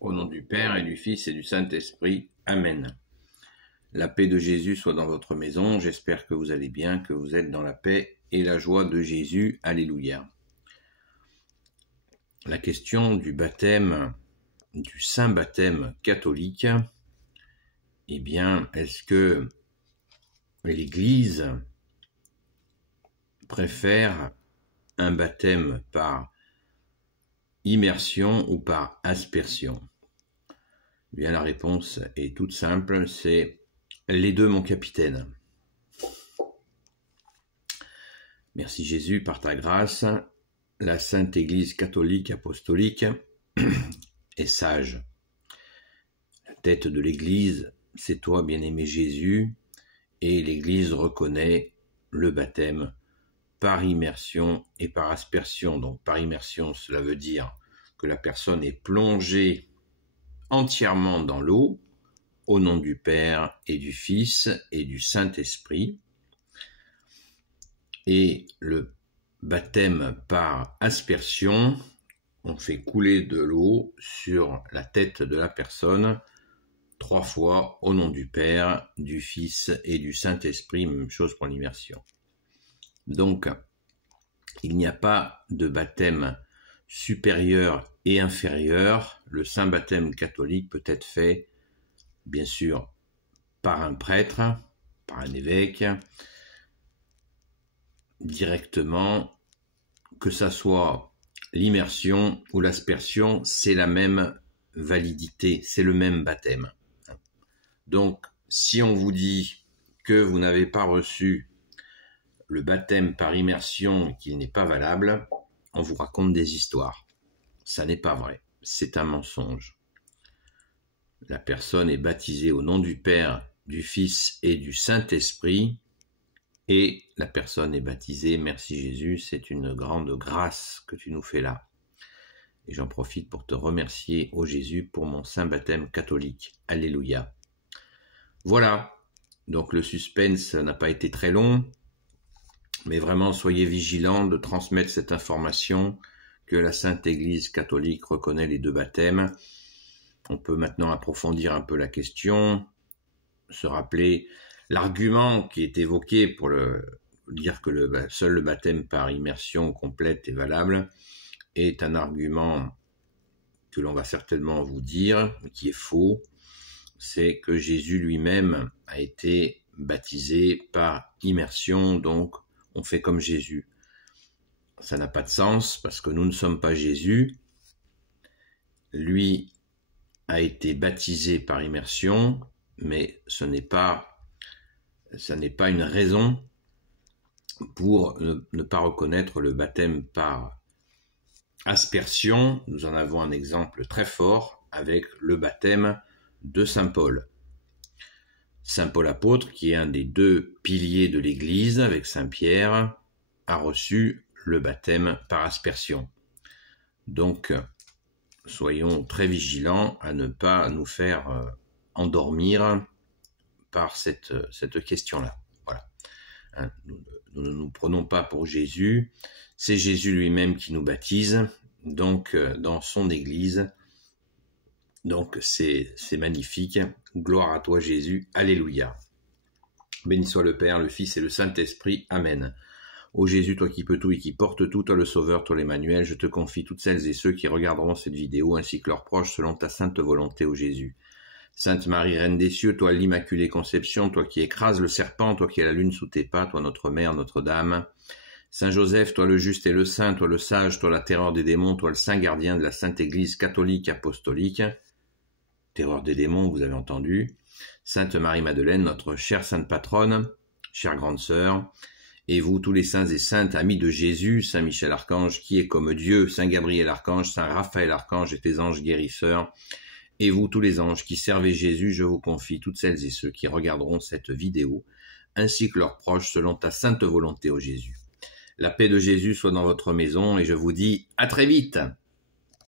Au nom du Père et du Fils et du Saint-Esprit. Amen. La paix de Jésus soit dans votre maison. J'espère que vous allez bien, que vous êtes dans la paix et la joie de Jésus. Alléluia. La question du baptême, du saint baptême catholique, eh bien, est-ce que l'Église préfère un baptême par immersion ou par aspersion? Eh bien, la réponse est toute simple, c'est les deux, mon capitaine. Merci Jésus, par ta grâce, la Sainte Église catholique apostolique est sage. La tête de l'Église, c'est toi, bien-aimé Jésus, et l'Église reconnaît le baptême par immersion et par aspersion. Donc par immersion, cela veut dire que la personne est plongée entièrement dans l'eau, au nom du Père et du Fils et du Saint-Esprit. Et le baptême par aspersion, on fait couler de l'eau sur la tête de la personne 3 fois au nom du Père, du Fils et du Saint-Esprit, même chose pour l'immersion. Donc, il n'y a pas de baptême supérieur et inférieur. Le saint baptême catholique peut être fait, bien sûr, par un prêtre, par un évêque, directement, que ça soit l'immersion ou l'aspersion, c'est la même validité, c'est le même baptême. Donc, si on vous dit que vous n'avez pas reçu le baptême par immersion et qu'il n'est pas valable, on vous raconte des histoires. Ça n'est pas vrai, c'est un mensonge. La personne est baptisée au nom du Père, du Fils et du Saint-Esprit, et la personne est baptisée, merci Jésus, c'est une grande grâce que tu nous fais là. Et j'en profite pour te remercier, ô Jésus, pour mon saint baptême catholique. Alléluia. Voilà, donc le suspense n'a pas été très long, mais vraiment soyez vigilants de transmettre cette information que la Sainte Église catholique reconnaît les deux baptêmes. On peut maintenant approfondir un peu la question, se rappeler l'argument qui est évoqué pour dire que seul le baptême par immersion complète est valable, est un argument que l'on va certainement vous dire, mais qui est faux. C'est que Jésus lui-même a été baptisé par immersion, donc on fait comme Jésus. Ça n'a pas de sens parce que nous ne sommes pas Jésus. Lui a été baptisé par immersion, mais ça n'est pas une raison pour ne pas reconnaître le baptême par aspersion. Nous en avons un exemple très fort avec le baptême de Saint Paul. Saint Paul apôtre, qui est un des 2 piliers de l'Église avec Saint Pierre, a reçu le baptême par aspersion. Donc, soyons très vigilants à ne pas nous faire endormir par cette question-là. Voilà. Hein, nous ne nous prenons pas pour Jésus, c'est Jésus lui-même qui nous baptise, donc dans son Église. Donc c'est magnifique. Gloire à toi Jésus. Alléluia. Béni soit le Père, le Fils et le Saint-Esprit. Amen. Ô Jésus, toi qui peux tout et qui portes tout, toi le Sauveur, toi l'Emmanuel, je te confie toutes celles et ceux qui regarderont cette vidéo ainsi que leurs proches selon ta sainte volonté, ô Jésus. Sainte Marie, Reine des cieux, toi l'Immaculée Conception, toi qui écrases le serpent, toi qui as la lune sous tes pas, toi notre Mère, Notre-Dame. Saint Joseph, toi le juste et le saint, toi le sage, toi la terreur des démons, toi le saint gardien de la Sainte Église catholique apostolique. Terreur des démons, vous avez entendu. Sainte Marie-Madeleine, notre chère sainte patronne, chère grande sœur, et vous, tous les saints et saintes, amis de Jésus, Saint Michel Archange, qui est comme Dieu, Saint Gabriel Archange, Saint Raphaël Archange et tes anges guérisseurs, et vous, tous les anges qui servez Jésus, je vous confie toutes celles et ceux qui regarderont cette vidéo, ainsi que leurs proches, selon ta sainte volonté, ô Jésus. La paix de Jésus soit dans votre maison, et je vous dis à très vite.